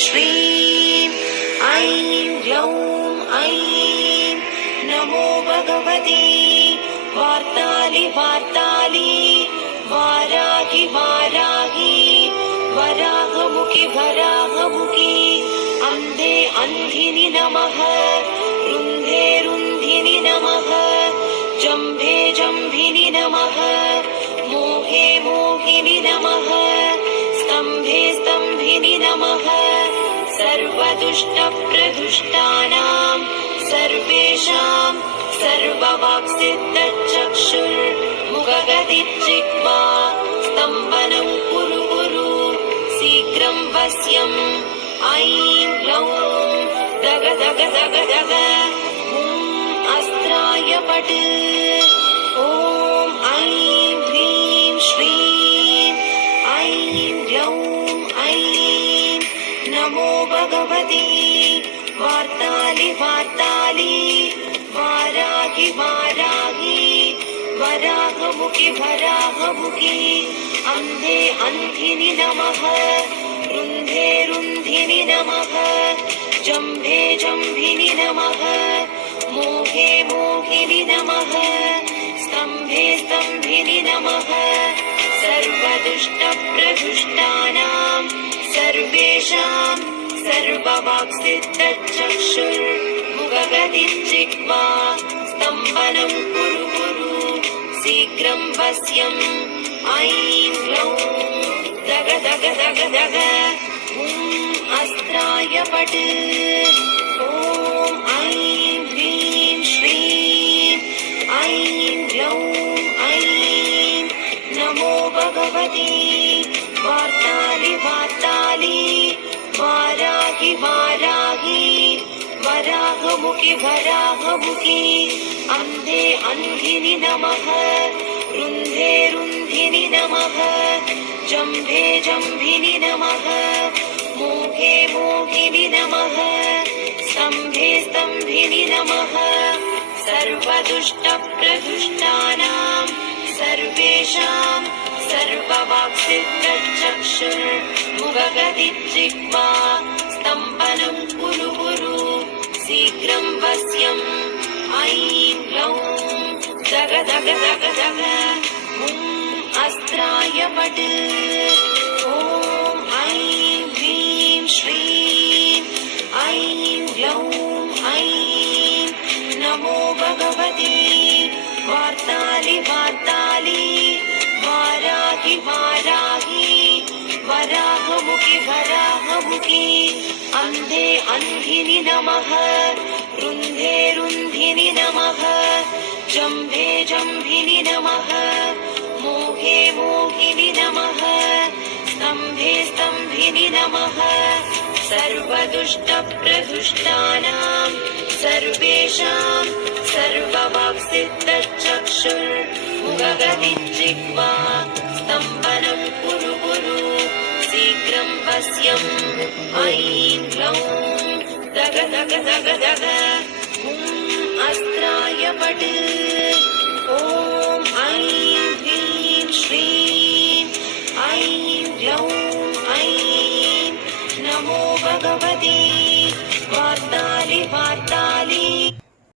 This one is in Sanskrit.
श्रीं ऐं ग्लौं ऐं नमो भगवती वार्तालि वार्तालि वाराहि वाराहि वराहमुखि वराहमुखि अन्धे अन्धिनि नमः रुन्धे रुन्धिनि नमः जम्भे जम्भिनि नमः मोहे मोहिनि नमः स्तम्भे स्तम्भिनि नमः सर्वदुष्टप्रदुष्टानां सर्वेषां सर्ववाक्सिद्धचक्षुर्मुखगदिजिह्वा स्तम्भनं कुरु कुरु शीघ्रं वश्यम् ऐं ग्लौं दग दग दग दग अस्त्राय पट् ॐ ऐं ह्रीं श्रीं ऐं ग्लौं ऐं नमो भगवती वार्तालि वार्तालि वाराहि वाराहि वराहमुखि वराहमुखि अन्धे अन्धिनि नमः रुन्धे रुन्धिनि नमः जम्भे जम्भिनि नमः मोहे मोहिनि नमः स्तम्भे स्तम्भिनि नमः सर्वदुष्टप्रदुष्टानां सर्वेषां सर्ववाक्सिद्धचक्षुर्मुखगदिजिह्वा स्तम्भनं कुरु कुरु शीघ्रं वश्यम् ऐं ग्लौं दग दग दग दग अस्त्राय पट् ॐ ऐं ह्रीं श्रीं ऐं ग्लौं ऐं नमो भगवती वार्तालि वार्तालि वाराहि वाराहि वराहमुखि वराहमुखि अन्धे अन्धिनि नमः रुन्धे रुन्धिनि नमः जम्भे जम्भिनि नमः मोहे मोहिनि नमः स्तम्भे स्तम्भिनि नमः सर्वदुष्टप्रदुष्टानां सर्वेषां सर्ववाक्सिद्धचक्षुर्मुखगदिजिह्वा स्तम्भनं कुरु कुरु शीघ्रं वश्यम् ऐं ग्लौं दग दग दग दग अस्त्राय पट् ॐ ऐं ह्रीं श्रीं ऐं ग्लौं ऐं नमो भगवती वार्तालि वार्तालि वाराहि वाराहि वराहमुखि वराहमुखि अन्धे अन्धिनि नमः रुन्धे रुन्धिनि नमः जम्भे जम्भिनि नमः मोहे मोहिनि नमः स्तम्भे स्तम्भिनि नमः सर्वदुष्टप्रदुष्टानां सर्वेषां सर्ववाक्सिद्धचक्षुर्मुखगदिजिह्वा स्तम्भनं कुरु कुरु शीघ्रं वश्यम् ऐं ग्लौं दग दग दग दग अस्त्राय पट्